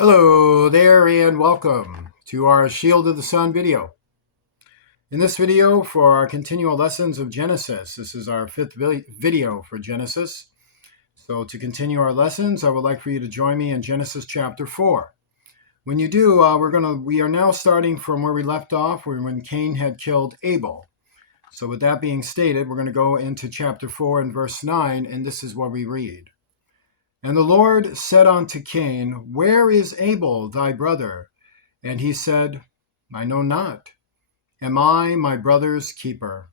Hello there and welcome to our Shield of the Sun video. In this video for our continual lessons of Genesis, this is our fifth video for Genesis. So to continue our lessons, I would like for you to join me in Genesis chapter 4. When you do, we are now starting from where we left off, when Cain had killed Abel. So with that being stated, we're going to go into chapter 4 and verse 9, and this is what we read. And the Lord said unto Cain, Where is Abel thy brother? And he said, I know not. Am I my brother's keeper?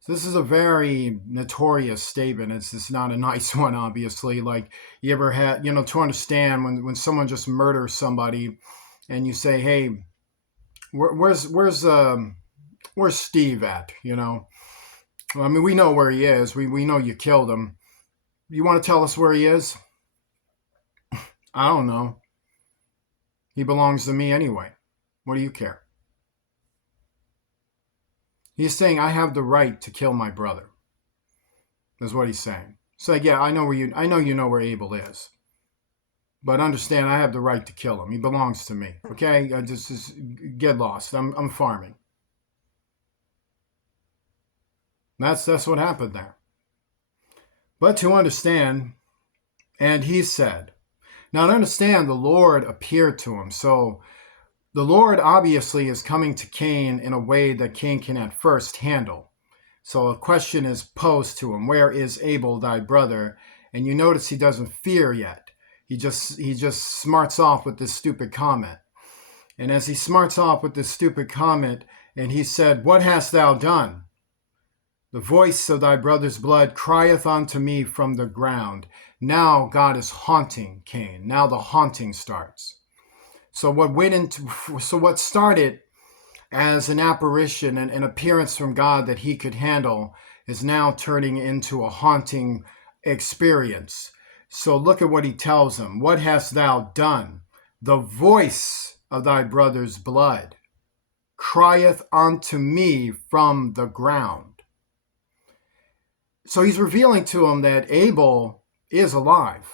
So this is a very notorious statement. It's just not a nice one, obviously. Like you ever had, to understand when someone just murders somebody and you say, hey, where's Steve at? I mean, we know where he is. We know you killed him. You want to tell us where he is? I don't know. He belongs to me anyway. What do you care? He's saying, I have the right to kill my brother. That's what he's saying. So yeah, I know you know where Abel is. But understand, I have the right to kill him. He belongs to me. Okay? Just get lost. I'm farming. That's what happened there. But to understand, and he said, now to understand, the Lord appeared to him. So the Lord obviously is coming to Cain in a way that Cain can at first handle. So a question is posed to him, where is Abel thy brother? And you notice he doesn't fear yet. He just smarts off with this stupid comment. And as he smarts off with this stupid comment, and he said, What hast thou done? The voice of thy brother's blood crieth unto me from the ground. Now God is haunting Cain. Now the haunting starts. So what started as an apparition and an appearance from God that he could handle is now turning into a haunting experience. So look at what he tells him. What hast thou done? The voice of thy brother's blood crieth unto me from the ground. So he's revealing to him that Abel is alive.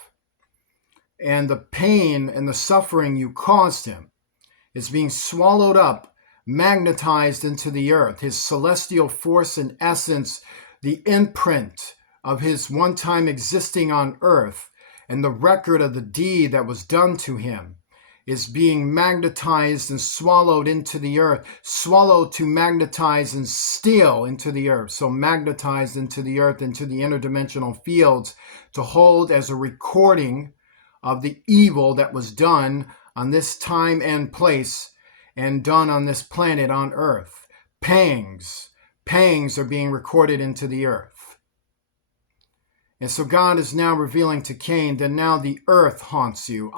And the pain and the suffering you caused him is being swallowed up, magnetized into the earth. His celestial force and essence, the imprint of his one time existing on earth, and the record of the deed that was done to him is being magnetized and swallowed into the earth, swallowed to magnetize and steal into the earth. So magnetized into the earth, into the interdimensional fields, to hold as a recording of the evil that was done on this time and place and done on this planet on earth. Pangs are being recorded into the earth. And so God is now revealing to Cain that now the earth haunts you.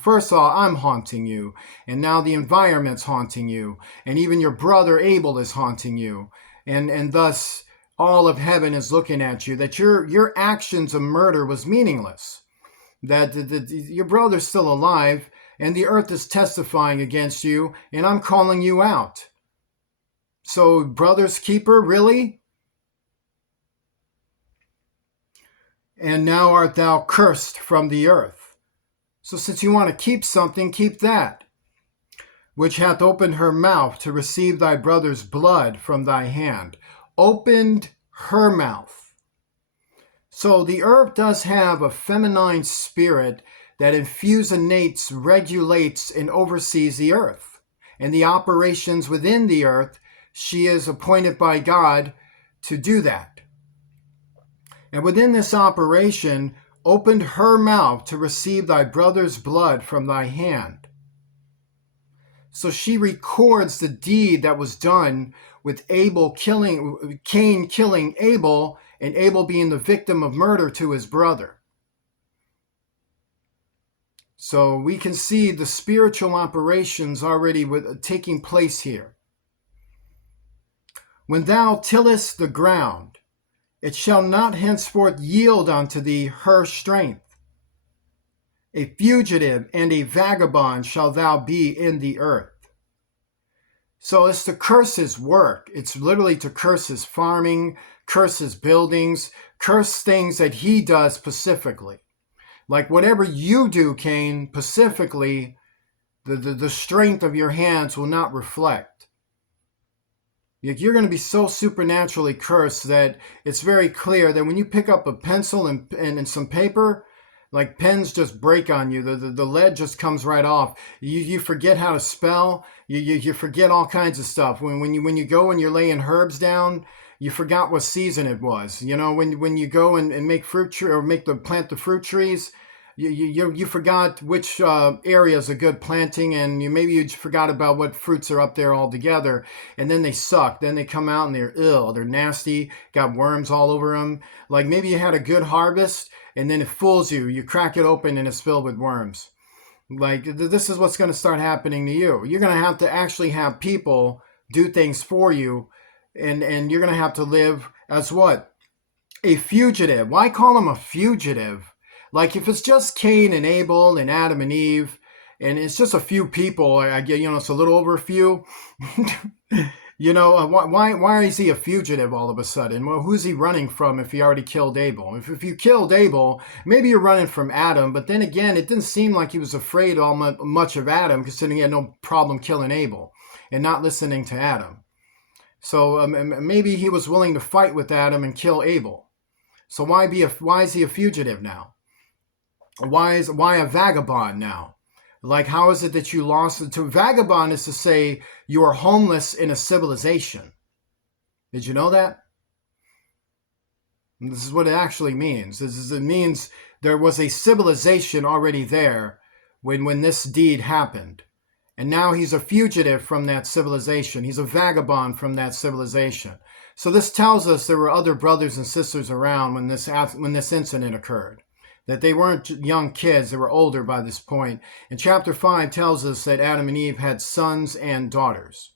First of all, I'm haunting you. And now the environment's haunting you. And even your brother Abel is haunting you. And thus all of heaven is looking at you. That your actions of murder was meaningless. That your brother's still alive. And the earth is testifying against you. And I'm calling you out. So brother's keeper, really? And now art thou cursed from the earth. So since you want to keep something, keep that, which hath opened her mouth to receive thy brother's blood from thy hand. Opened her mouth. So the earth does have a feminine spirit that infusionates, regulates, and oversees the earth. And the operations within the earth, she is appointed by God to do that. And within this operation, opened her mouth to receive thy brother's blood from thy hand. So she records the deed that was done with Cain killing Abel, and Abel being the victim of murder to his brother. So we can see the spiritual operations already taking place here. When thou tillest the ground, it shall not henceforth yield unto thee her strength. A fugitive and a vagabond shall thou be in the earth. So it's to curse his work. It's literally to curse his farming, curse his buildings, curse things that he does specifically. Like whatever you do, Cain, specifically, the strength of your hands will not reflect. You're going to be so supernaturally cursed that it's very clear that when you pick up a pencil and some paper, like pens just break on you. The lead just comes right off. You forget how to spell. You forget all kinds of stuff. When you go and you're laying herbs down, you forgot what season it was. You know, when you go and make fruit tree or plant the fruit trees, you forgot which area is a good planting, and maybe you forgot about what fruits are up there altogether, and then they suck. Then they come out and they're ill, they're nasty, got worms all over them. Like maybe you had a good harvest, and then it fools you. You crack it open and it's filled with worms. Like this is what's going to start happening to you. You're going to actually have people do things for you, and you're going to have to live as what? A fugitive. Why call him a fugitive? Like if it's just Cain and Abel and Adam and Eve, and it's just a few people, I get, it's a little over a few. Why is he a fugitive all of a sudden? Well, who's he running from if he already killed Abel? If you killed Abel, maybe you're running from Adam, but then again, it didn't seem like he was afraid much of Adam, considering he had no problem killing Abel and not listening to Adam. So maybe he was willing to fight with Adam and kill Abel. So why is he a fugitive now? Why a vagabond now? Like, how is it that you lost? To vagabond is to say you are homeless in a civilization. Did you know that? And this is what it actually means. It means there was a civilization already there when this deed happened. And now he's a fugitive from that civilization. He's a vagabond from that civilization. So this tells us there were other brothers and sisters around when this incident occurred. That they weren't young kids, they were older by this point. And chapter 5 tells us that Adam and Eve had sons and daughters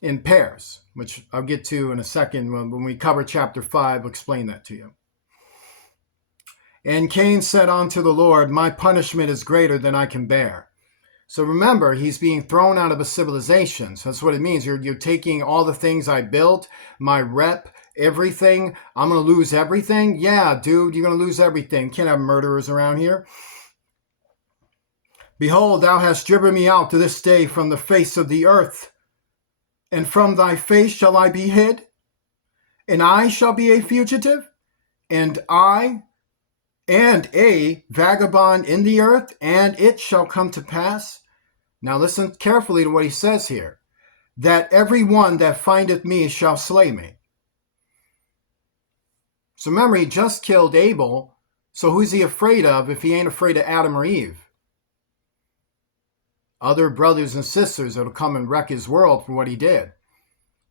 in pairs, which I'll get to in a second. When we cover chapter 5, I'll explain that to you. And Cain said unto the Lord, my punishment is greater than I can bear. So remember, he's being thrown out of a civilization. So that's what it means. You're taking all the things I built, my rep, everything. I'm going to lose everything. Yeah, dude, you're going to lose everything. Can't have murderers around here. Behold, thou hast driven me out to this day from the face of the earth, and from thy face shall I be hid, and I shall be a fugitive, and I and a vagabond in the earth, and it shall come to pass. Now listen carefully to what he says here, that every one that findeth me shall slay me. So remember, he just killed Abel, so who's he afraid of if he ain't afraid of Adam or Eve? Other brothers and sisters that'll come and wreck his world for what he did.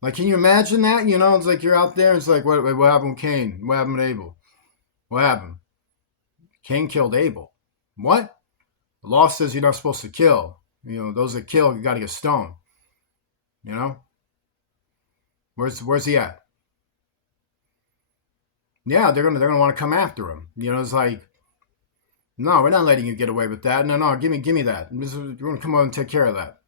Like, can you imagine that? It's like you're out there, and it's like, what happened with Cain? What happened with Abel? What happened? Cain killed Abel. What? The law says you're not supposed to kill. Those that kill, you got to get stoned. Where's he at? Yeah, they're gonna want to come after him. It's like, no, we're not letting you get away with that. No, give me that. We're gonna come over and take care of that.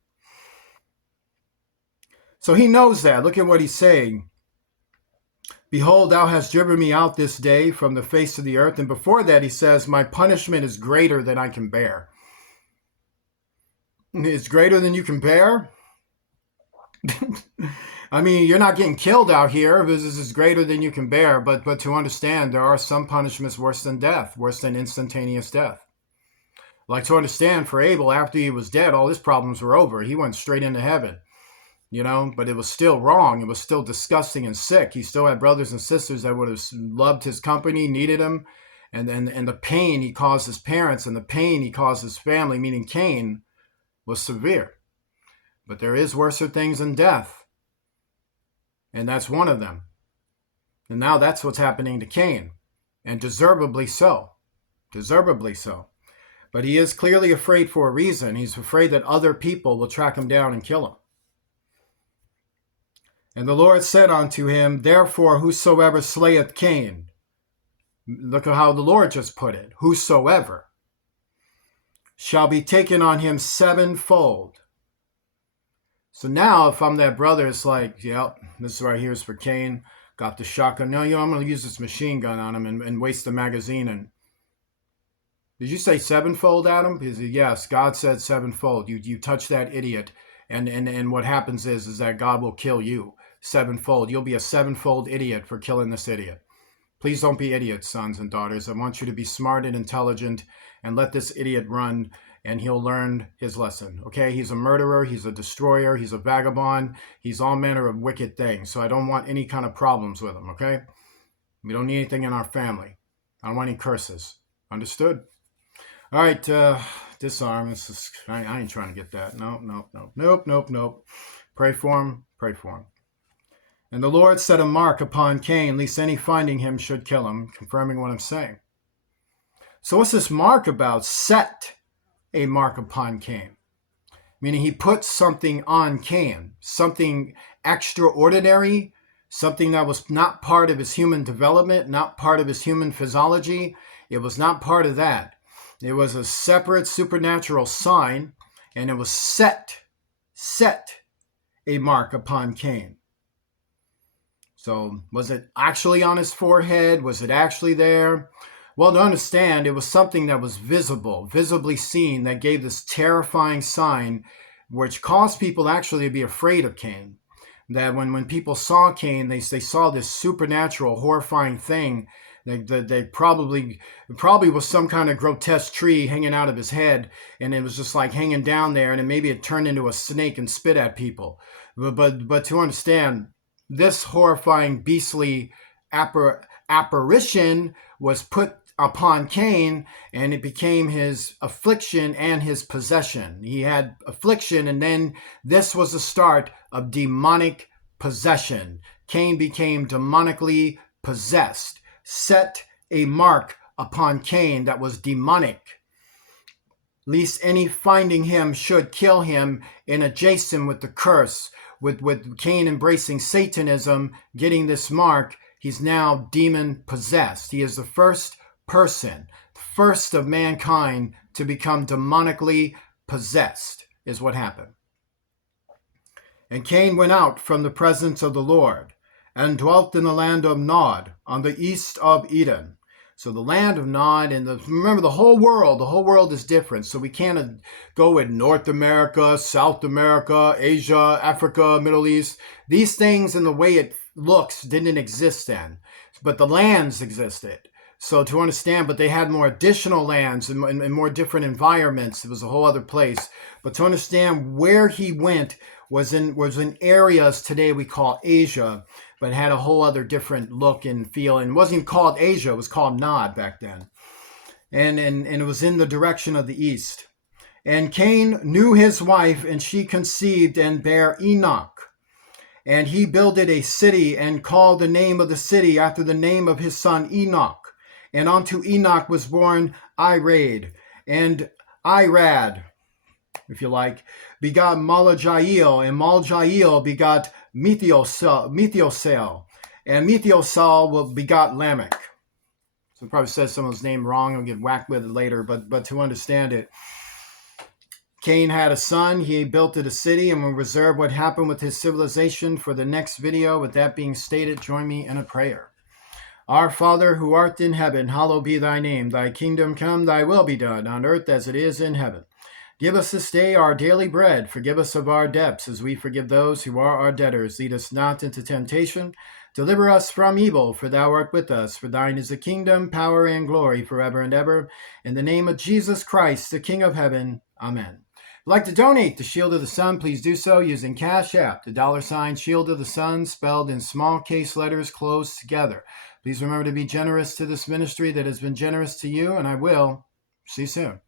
So he knows that. Look at what he's saying. Behold, thou hast driven me out this day from the face of the earth. And before that, he says, my punishment is greater than I can bear. It's greater than you can bear? I mean, you're not getting killed out here. This is greater than you can bear. But to understand, there are some punishments worse than death, worse than instantaneous death. Like, to understand, for Abel, after he was dead, all his problems were over. He went straight into heaven. But it was still wrong. It was still disgusting and sick. He still had brothers and sisters that would have loved his company, needed him. And the pain he caused his parents and the pain he caused his family, meaning Cain, was severe. But there is worser things than death. And that's one of them. And now that's what's happening to Cain. And deservedly so. Deservedly so. But he is clearly afraid for a reason. He's afraid that other people will track him down and kill him. And the Lord said unto him, therefore whosoever slayeth Cain, look at how the Lord just put it, whosoever, shall be taken on him sevenfold. So now if I'm that brother, it's like, yep, this right here is for Cain, got the shotgun. No, I'm going to use this machine gun on him and waste the magazine and Did you say sevenfold, Adam? Because yes, God said sevenfold. You touch that idiot, and what happens is that God will kill you sevenfold. You'll be a sevenfold idiot for killing this idiot. Please don't be idiots, sons and daughters. I want you to be smart and intelligent, and let this idiot run, and he'll learn his lesson. Okay? He's a murderer. He's a destroyer. He's a vagabond. He's all manner of wicked things. So I don't want any kind of problems with him. Okay? We don't need anything in our family. I don't want any curses. Understood? All right, disarm. I ain't trying to get that. Nope. Pray for him. Pray for him. And the Lord set a mark upon Cain, lest any finding him should kill him, confirming what I'm saying. So what's this mark about? Set a mark upon Cain. Meaning he put something on Cain, something extraordinary, something that was not part of his human development, not part of his human physiology. It was not part of that. It was a separate supernatural sign, and it was set a mark upon Cain. So was it actually on his forehead? Was it actually there? Well, to understand, it was something that was visible, visibly seen, that gave this terrifying sign, which caused people actually to be afraid of Cain. That when people saw Cain, they saw this supernatural, horrifying thing. They probably was some kind of grotesque tree hanging out of his head, and it was just like hanging down there, and maybe it turned into a snake and spit at people. But to understand, this horrifying, beastly apparition was put upon Cain, and it became his affliction and his possession. He had affliction, and then this was the start of demonic possession. Cain became demonically possessed. Set a mark upon Cain that was demonic, lest any finding him should kill him, in adjacent with the curse, with Cain embracing Satanism, getting this mark. He's now demon possessed. He is the first person, first of mankind to become demonically possessed, is what happened. And Cain went out from the presence of the Lord, and dwelt in the land of Nod, on the east of Eden. So the land of Nod, and remember the whole world is different. So we can't go with North America, South America, Asia, Africa, Middle East. These things and the way it looks didn't exist then, but the lands existed. So to understand, but they had more additional lands and more different environments. It was a whole other place. But to understand where he went was in areas today we call Asia, but had a whole other different look and feel. And it wasn't even called Asia, it was called Nod back then. And it was in the direction of the east. And Cain knew his wife, and she conceived and bare Enoch. And he builded a city, and called the name of the city after the name of his son Enoch. And unto Enoch was born Irad, and Irad, if you like, begot Malajael, and Malajael begot Methiosel, and Methiosel begot Lamech. So I probably said someone's name wrong. I'll get whacked with it later, but to understand it, Cain had a son. He built it a city, and we'll reserve what happened with his civilization for the next video. With that being stated, join me in a prayer. Our Father, who art in heaven, hallowed be thy name. Thy kingdom come, thy will be done, on earth as it is in heaven. Give us this day our daily bread. Forgive us of our debts, as we forgive those who are our debtors. Lead us not into temptation. Deliver us from evil, for thou art with us. For thine is the kingdom, power, and glory, forever and ever. In the name of Jesus Christ, the King of heaven. Amen. If you'd like to donate to Shield of the Sun, please do so using Cash App, the $ Shield of the Sun, spelled in small case letters closed together. Please remember to be generous to this ministry that has been generous to you, and I will see you soon.